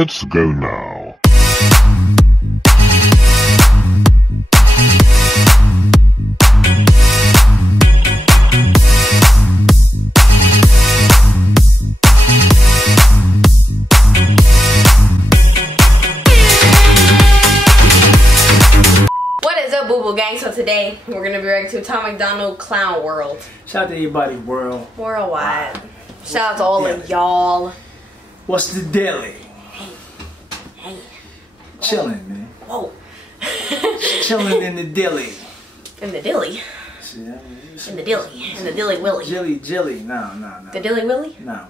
Let's go now. Boo Boo Gang. So today we're gonna be reacting to Tom MacDonald Clown World. Shout out to everybody worldwide. Wow. Shout out to all of y'all. What's the dilly? Hey. Chilling, man. Whoa. Chilling in the dilly. In the dilly. In the dilly. In the dilly willy. Jilly. No. The dilly willy? No.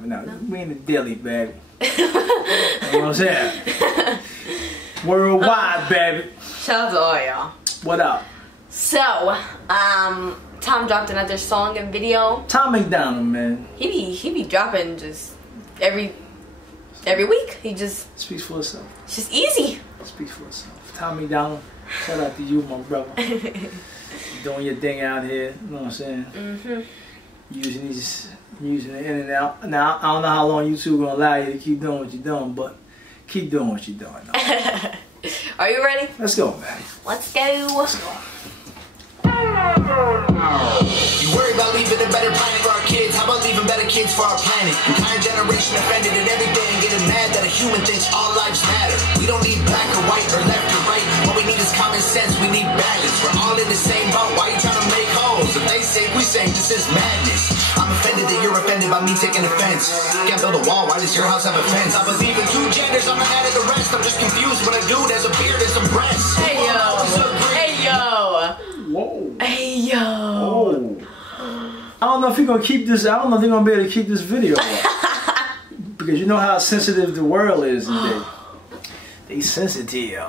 We in the dilly, baby. You know what I'm saying? Worldwide, baby. Shout out to all y'all. What up? So, Tom dropped another song and video. Tom MacDonald, man. He be dropping just every week. He just speaks for itself. It's just easy. Speaks for itself. Tom MacDonald, shout out to you, my brother. Doing your thing out here. You know what I'm saying? Using the in and out. Now I don't know how long YouTube gonna allow you to keep doing what you're doing, but keep doing what you're doing. Are you ready? Let's go, man. Let's go. Let's go. You worry about leaving a better planet for our kids. How about leaving better kids for our planet? Entire generation offended at everything, getting mad that a human thinks all lives matter. We don't need black or white or left or right. What we need is common sense. We need balance. We're all in the same boat. Why you trying to make holes? If they sing, we sing. This is madness. I'm offended that you're offended by me taking offense. Can't build a wall. Why does your house have a fence? I believe in two genders. I'm not mad at the rest. I'm just confused when a dude has a beard and some breasts. Hey yo. Hey yo. Whoa. Hey yo. Oh. I don't know if you're gonna keep this. I don't know if they're gonna be able to keep this video up. Because you know how sensitive the world is today. They sensitive.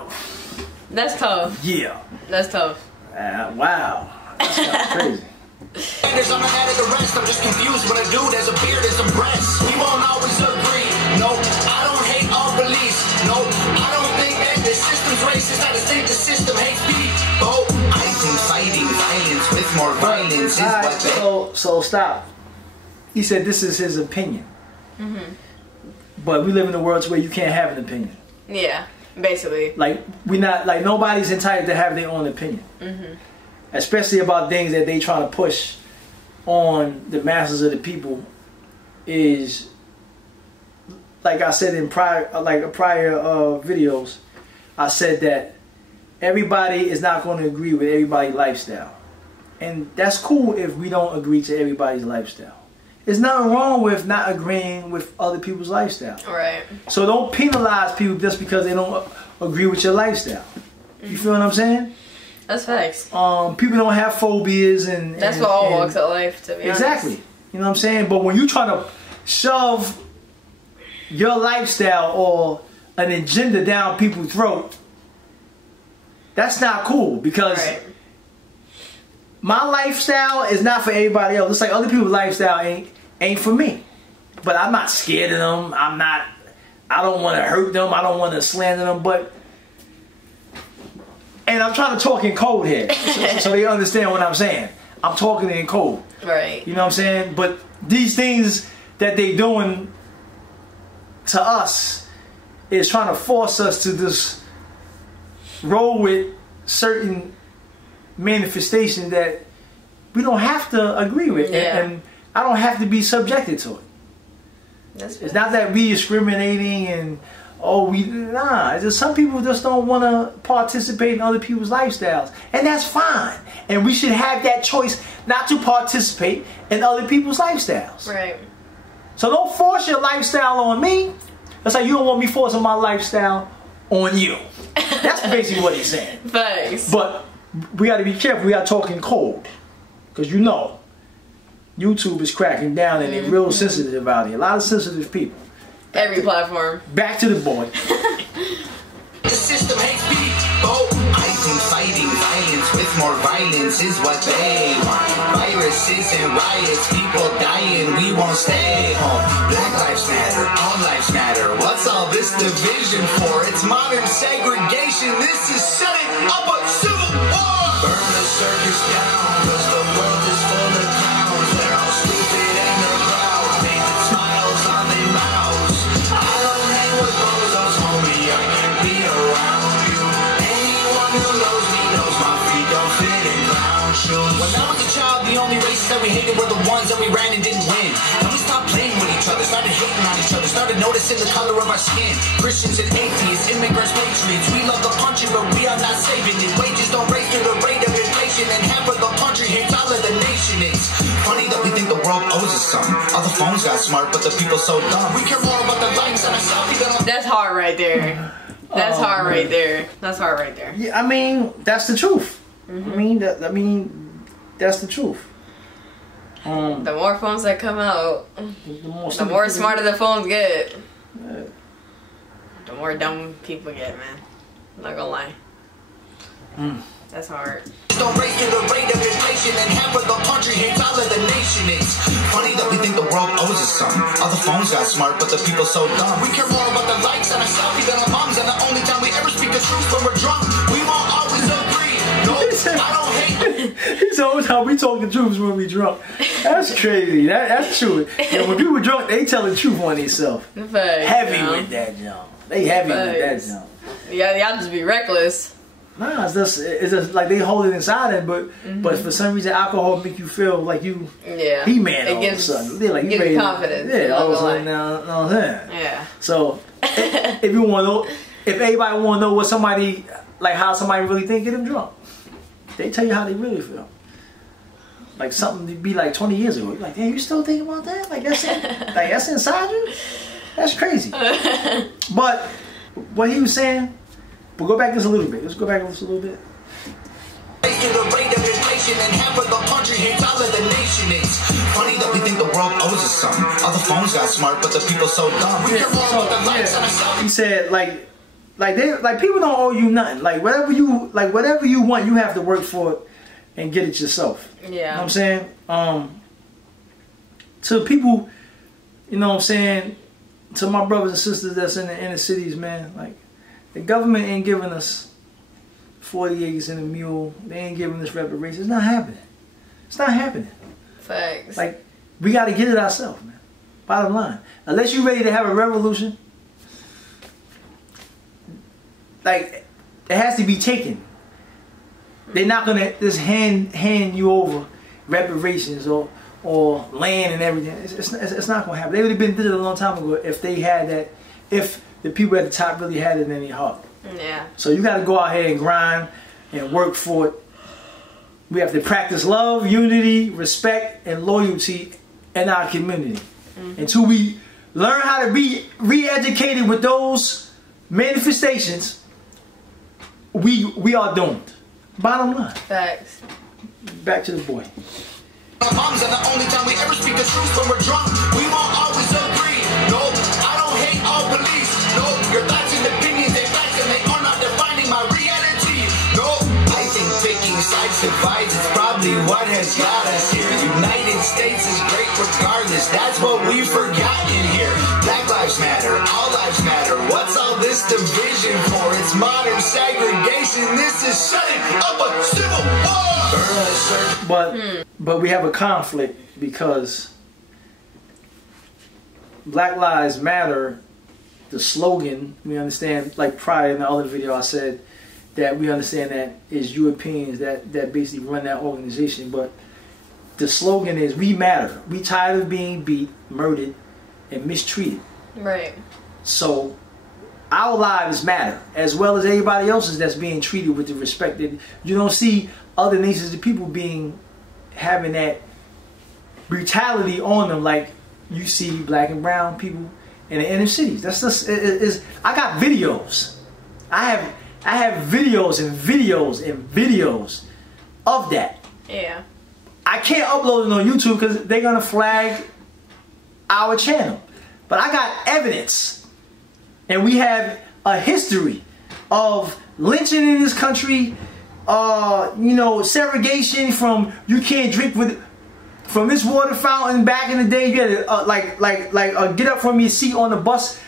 That's tough. Yeah. That's tough. Wow. That's kind of crazy. I'm not mad at the rest. I'm just confused when a dude has a beard and some breasts. We won't always agree. No, I don't hate all beliefs. No, I don't think that the system's racist. I just think the system hates people. I think fighting violence with more violence is what they... So stop. He said this is his opinion. But we live in a world where you can't have an opinion. Yeah, basically. Like nobody's entitled to have their own opinion. Especially about things that they trying to push on the masses of the people. Is like I said in prior videos, I said that everybody is not going to agree with everybody's lifestyle, and that's cool if we don't agree to everybody's lifestyle. There's nothing wrong with not agreeing with other people's lifestyle. Right. So don't penalize people just because they don't agree with your lifestyle. You feel what I'm saying? That's facts. People don't have phobias and that's for all walks of life, to be honest. Exactly. You know what I'm saying? But when you try to shove your lifestyle or an agenda down people's throat, that's not cool, because my lifestyle is not for everybody else. It's like other people's lifestyle ain't for me. But I'm not scared of them. I don't want to hurt them. I don't want to slander them. And I'm trying to talk in code here, so they understand what I'm saying. I'm talking in code. Right. You know what I'm saying? But these things that they doing to us is trying to force us to just roll with certain manifestations that we don't have to agree with. Yeah. And I don't have to be subjected to it. It's not that we discriminating and it's just some people just don't want to participate in other people's lifestyles, and that's fine. And we should have that choice not to participate in other people's lifestyles. Right. So don't force your lifestyle on me. That's like you don't want me forcing my lifestyle on you. That's basically what he's saying. Thanks. But we got to be careful. We got to talk in code, because you know YouTube is cracking down and they're real sensitive out here. A lot of sensitive people. Every platform. Back to the boy. The system hates people. I think fighting violence with more violence is what they want. Viruses and riots, people dying, we won't stay home. Black lives matter, all lives matter. What's all this division for? It's modern segregation. This is setting up a civil war. Burn the circus down, cause the world is full of clowns. They're all stupid and they're proud. Painted smiles on their mouths. I don't hang with bozos, that we hated were the ones that we ran and didn't win. And we stopped playing with each other, started hating on each other, started noticing the color of our skin. Christians and atheists, immigrants, patriots, we love the country, but we are not saving it. Wages don't raise to the rate of inflation, and half of the country hates all of the nation. It's funny that we think the world owes us something. All the phones got smart, but the people so dumb. We care more about the likes on our selfie than on... That's hard right there. That's hard right there. That's hard right there. Yeah, I mean, that's the truth. I mean, that's the truth. The more phones that come out, the more smarter the phones get. The more dumb people get, man. I'm not gonna lie. That's hard. Don't raise to the rate of inflation, and half of the country hates all of the nation. It's funny that we think the world owes us something. All the phones got smart, but the people so dumb. We care more about the likes on our selfie than our moms, and the only time we ever speak the truth when we're drunk. We won't always agree. No, I don't hate. It's always how we talk the truth when we drunk. That's crazy. That's true. And when people drunk, they tell the truth on themselves. Heavy with that jump. They heavy with that jump. Yeah, y'all just be reckless. Nah, it's just like they hold it inside it, but for some reason alcohol make you feel like you He-Man all of a sudden. They're like, you gives ready confidence. Yeah, all of a sudden now. Yeah. So if you want to know, if everybody want to know what somebody, like how somebody really think, get them drunk. They tell you how they really feel. Like something to be like 20 years ago. You're like, damn, you still thinking about that? Like that's inside you? That's crazy. But what he was saying, we'll go back just a little bit. Let's go back just a little bit. To the rate of inflation, and half of the country hates all of the nation. It's funny that we think the world owes us something. All the phones got smart, but the people so dumb. We care more about the likes on our selfie. He said like people don't owe you nothing. Like whatever you want, you have to work for it and get it yourself. Yeah. You know what I'm saying? To people, you know what I'm saying, to my brothers and sisters that's in the inner cities, man, like the government ain't giving us 40 acres and a mule. They ain't giving us reparations. It's not happening. It's not happening. Facts. Like, we got to get it ourselves, man. Bottom line. Unless you're ready to have a revolution, like, it has to be taken. They're not going to just hand you over reparations or land and everything. It's not going to happen. They would have did it a long time ago if they had that, if the people at the top really had it in their heart. Yeah. So you got to go out here and grind and work for it. We have to practice love, unity, respect, and loyalty in our community. Until we learn how to be re-educated with those manifestations, we are doomed. Bottom line. Facts. Back to the boy. Our moms, and the only time we ever speak the truth when we're drunk. We won't always agree. No, I don't hate all police. No, your thoughts and opinions, they facts, and they are not defining my reality. No, I think picking sides divides is probably what has got us here. United States is great regardless. That's what we've forgotten here. Black lives matter, all lives matter. What's all this division for? It's modern segregation. This is setting up a civil war. But we have a conflict because Black Lives Matter, the slogan, we understand, like prior in the other video I said that we understand that is Europeans that basically run that organization, but the slogan is we matter. We tired of being beat, murdered, and mistreated. Right. So our lives matter as well as everybody else's that's being treated with the respect that you don't see other nations of people having that brutality on them like you see black and brown people in the inner cities. That's just I got videos. I have videos and videos and videos of that. Yeah. I can't upload it on YouTube because they're gonna flag our channel. But I got evidence, and we have a history of lynching in this country. You know, segregation from you can't drink from this water fountain back in the day. You had to get up from your seat on the bus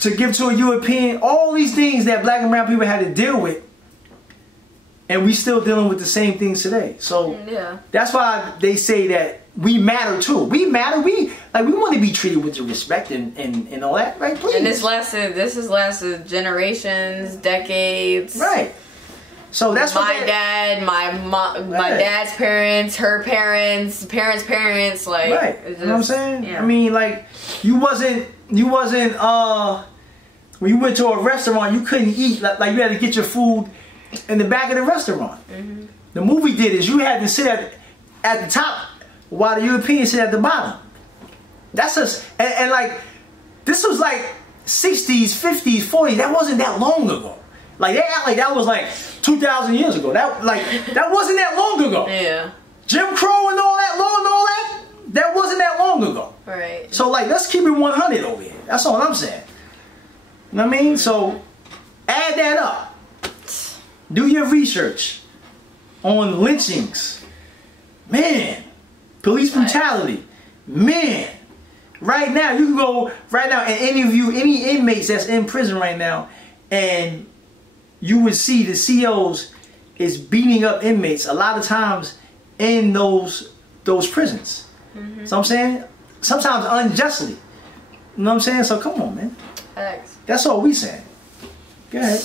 to give to a European. All these things that black and brown people had to deal with, and we still dealing with the same things today. So yeah, that's why they say that we matter too. We matter. We want to be treated with the respect and all that, right? Please. And this has lasted generations, decades. Right. So that's my dad, my mom, my dad's parents, her parents, parents, like right. Just, you know what I'm saying? Yeah. I mean, like you wasn't when you went to a restaurant, you couldn't eat like you had to get your food in the back of the restaurant. Mm-hmm. The movie did is you had to sit at the top while the Europeans sit at the bottom. That's us, and like this was like 60s, 50s, 40s. That wasn't that long ago. Like they act like that was like 2,000 years ago. That wasn't that long ago. Yeah. Jim Crow and all that, that wasn't that long ago. Right. So like, let's keep it 100 over here. That's all I'm saying. You know what I mean? So add that up. Do your research on lynchings. Man, police brutality. Man, right now you can go right now and interview any inmates that's in prison right now, and you would see the COs is beating up inmates a lot of times in those prisons. Mm-hmm. So I'm saying, sometimes unjustly. You know what I'm saying? So come on, man. Thanks. That's all we saying. Go ahead.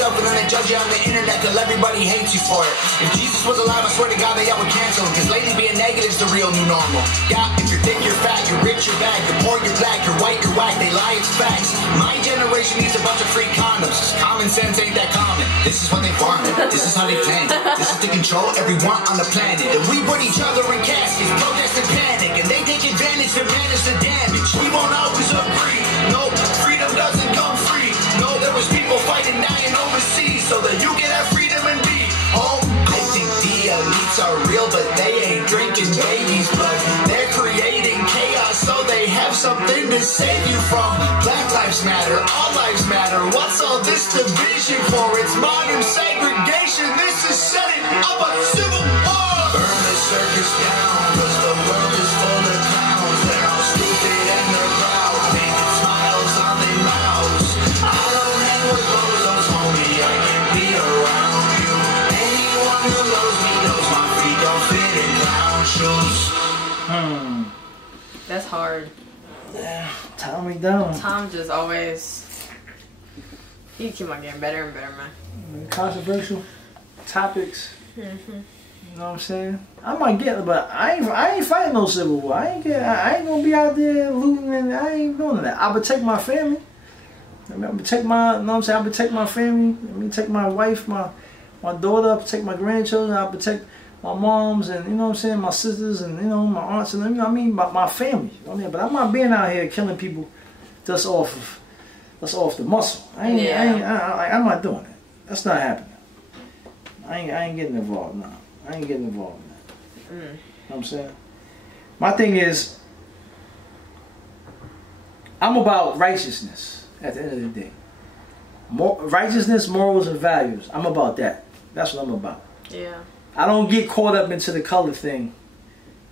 And then they judge you on the internet till everybody hates you for it. If Jesus was alive, I swear to God that y'all would cancel him, cause lately being negative is the real new normal. Yeah, if you're thick, you're fat, you're rich, you're bad, you're poor, you're black, you're white, you're whack, they lie, it's facts. My generation needs a bunch of free condoms, cause common sense ain't that common. This is what they wanted, this is how they planned it. This is to control everyone on the planet. And we put each other in caskets, protest and panic, and they take advantage to manage the damage. We won't always agree, no, freedom doesn't come free. No, there was people fighting, dying overseas, so that you can have freedom and be home. I think the elites are real, but they ain't drinking babies' blood. They're creating chaos, so they have something to save you from. Black lives matter, all lives matter. What's all this division for? It's modern segregation. This is setting up a civil war. Burn the circus down, cause the world is full of clowns. They're all stupid and they're proud, painted smiles on their mouths. I don't hang with bozos, homie, I can't be around you. Anyone who knows me knows my feet don't fit in clown shoes. That's hard. Yeah, Tom me down. Tom just always, he keep on getting better and better, man. Controversial topics. Mm-hmm. You know what I'm saying? I might get it, but I ain't fighting no civil war. I ain't gonna be out there looting, and I ain't doing that. I protect my family. I mean, I protect my, you know what I'm saying? I protect my family. I mean, protect my wife, my daughter. I protect my grandchildren. I protect my moms, and you know what I'm saying, my sisters, and you know, my aunts, and you know what I mean, my family. You know what I mean? But I'm not being out here killing people just off the muscle. I'm not doing it. That's not happening. I ain't getting involved now. I ain't getting involved in that. You know what I'm saying? My thing is, I'm about righteousness at the end of the day. Righteousness, morals, and values. I'm about that. That's what I'm about. Yeah. I don't get caught up into the color thing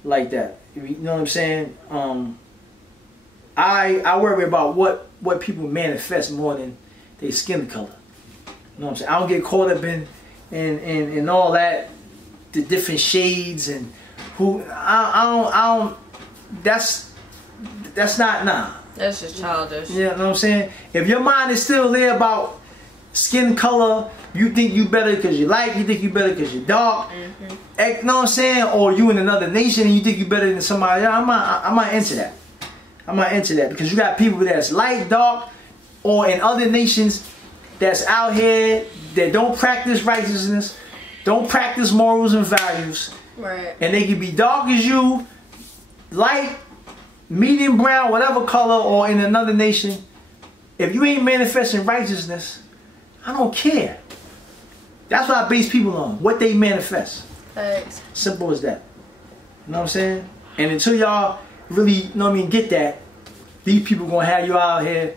like that. You know what I'm saying? I worry about what people manifest more than their skin color. You know what I'm saying? I don't get caught up in all that, the different shades and who I don't. That's not nah. That's just childish. You know what I'm saying? If your mind is still there about skin color, you think you better because you think you better because you're dark. Mm-hmm. You know what I'm saying? Or you in another nation and you think you better than somebody else. I'm not into that. I'm not into that because you got people that's light, dark, or in other nations that's out here that don't practice righteousness, don't practice morals and values. Right. And they can be dark as you, light, medium brown, whatever color, or in another nation. If you ain't manifesting righteousness, I don't care. That's what I base people on, what they manifest. Thanks. Simple as that. You know what I'm saying? And until y'all really, you know what I mean, get that, these people gonna have you out here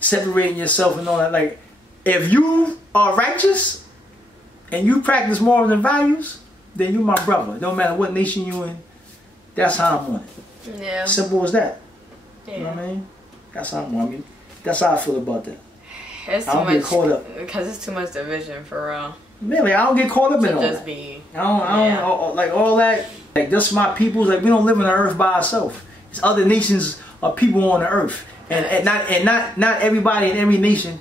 separating yourself and all that. Like, if you are righteous and you practice morals and values, then you my brother. It don't matter what nation you in. That's how I'm on it. Yeah. Simple as that. Yeah. You know what I mean? That's how I'm on it. I mean, that's how I feel about that. It's too much, get caught up because it's too much division for real. Man, like, I don't get caught up in all just that. Be, I don't like all that. Like, this is my peoples. Like, we don't live on the earth by ourselves. It's other nations of people on the earth, and not everybody in every nation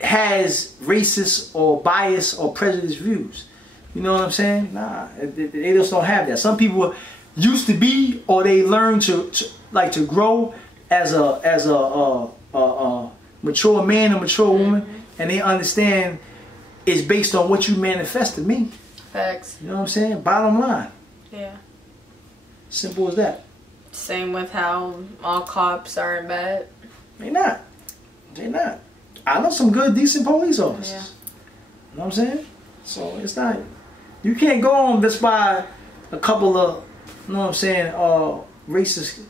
has racist or biased or prejudiced views. You know what I'm saying? Nah, they just don't have that. Some people used to be, or they learn to grow as a mature man or mature woman, and they understand it's based on what you manifest to me. Facts. You know what I'm saying? Bottom line. Yeah. Simple as that. Same with how all cops aren't bad. They not. They not. I know some good, decent police officers. Yeah. You know what I'm saying? So it's not. You can't go on just by a couple of, you know what I'm saying, racist,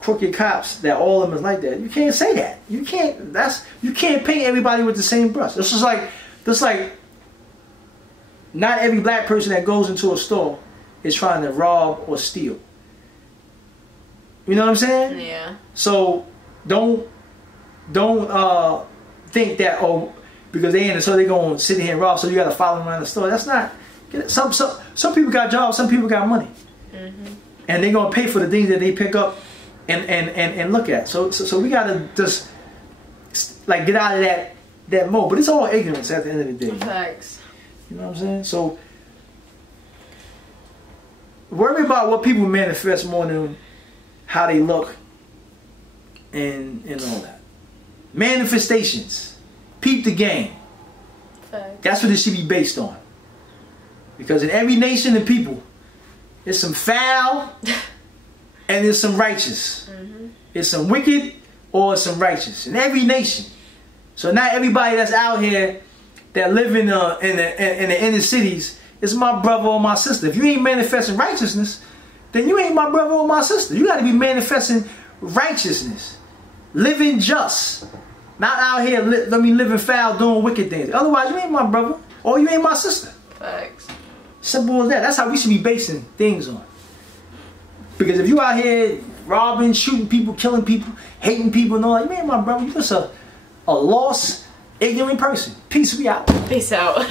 crooked cops that all of them is like that. You can't say that. You can't. You can't paint everybody with the same brush. This is like not every black person that goes into a store is trying to rob or steal. You know what I'm saying? Yeah. So don't think that because they in it, so they gonna sit here and rob, so you gotta follow them around the store. That's not. Some people got jobs, some people got money, and they gonna pay for the things that they pick up and look at. So we gotta just like get out of that mode. But it's all ignorance at the end of the day. Facts. You know what I'm saying? So worry about what people manifest more than how they look and all that. Manifestations. Peep the game. Facts. That's what it should be based on. Because in every nation and people, there's some foul and there's some righteous. There's some wicked or some righteous. In every nation. So not everybody that's out here that live in the inner cities is my brother or my sister. If you ain't manifesting righteousness, then you ain't my brother or my sister. You got to be manifesting righteousness. Living just. Not out here living foul, doing wicked things. Otherwise, you ain't my brother or you ain't my sister. Facts. Simple as that. That's how we should be basing things on. Because if you out here robbing, shooting people, killing people, hating people and all that, you ain't my brother. You just a lost, ignorant person. Peace, we out. Peace out.